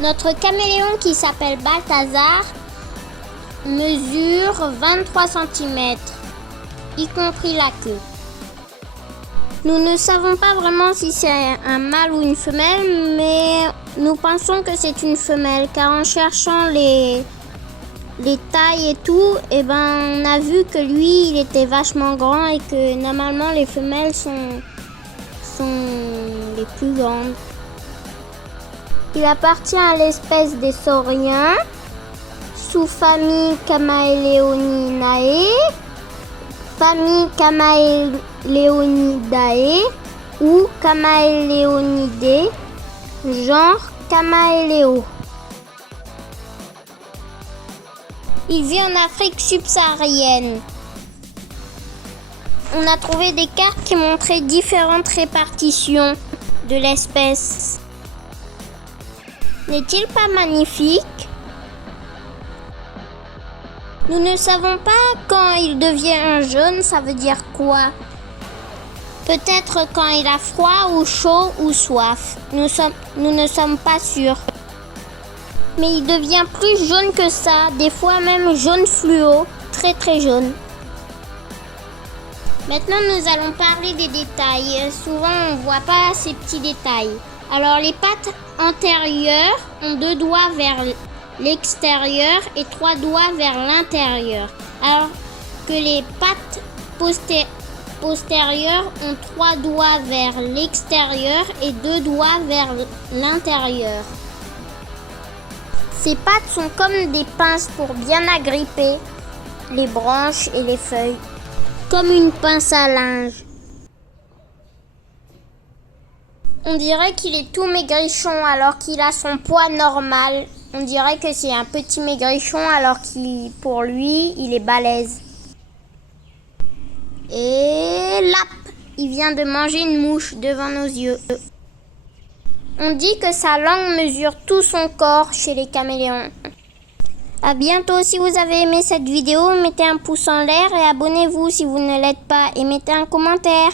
Notre caméléon qui s'appelle Balthazar mesure 23 cm, y compris la queue. Nous ne savons pas vraiment si c'est un mâle ou une femelle, mais nous pensons que c'est une femelle, car en cherchant les tailles et tout, on a vu que lui, il était vachement grand et que normalement les femelles sont les plus grandes. Il appartient à l'espèce des sauriens, sous-famille Chamaeleonidae, famille Chamaeleonidae ou Chamaeleonidae, genre Chamaeleo. Il vit en Afrique subsaharienne. On a trouvé des cartes qui montraient différentes répartitions de l'espèce. N'est-il pas magnifique? Nous ne savons pas quand il devient jaune, ça veut dire quoi? Peut-être quand il a froid ou chaud ou soif. Nous ne sommes pas sûrs. Mais il devient plus jaune que ça, des fois même jaune fluo, très très jaune. Maintenant nous allons parler des détails. Souvent on ne voit pas ces petits détails. Alors les pattes antérieures ont 2 doigts vers l'extérieur et 3 doigts vers l'intérieur. Alors que les pattes postérieures ont 3 doigts vers l'extérieur et 2 doigts vers l'intérieur. Ces pattes sont comme des pinces pour bien agripper les branches et les feuilles, comme une pince à linge. On dirait qu'il est tout maigrichon alors qu'il a son poids normal. On dirait que c'est un petit maigrichon alors pour lui, il est balèze. Et là, il vient de manger une mouche devant nos yeux. On dit que sa langue mesure tout son corps chez les caméléons. À bientôt. Si vous avez aimé cette vidéo, mettez un pouce en l'air et abonnez-vous si vous ne l'êtes pas et mettez un commentaire.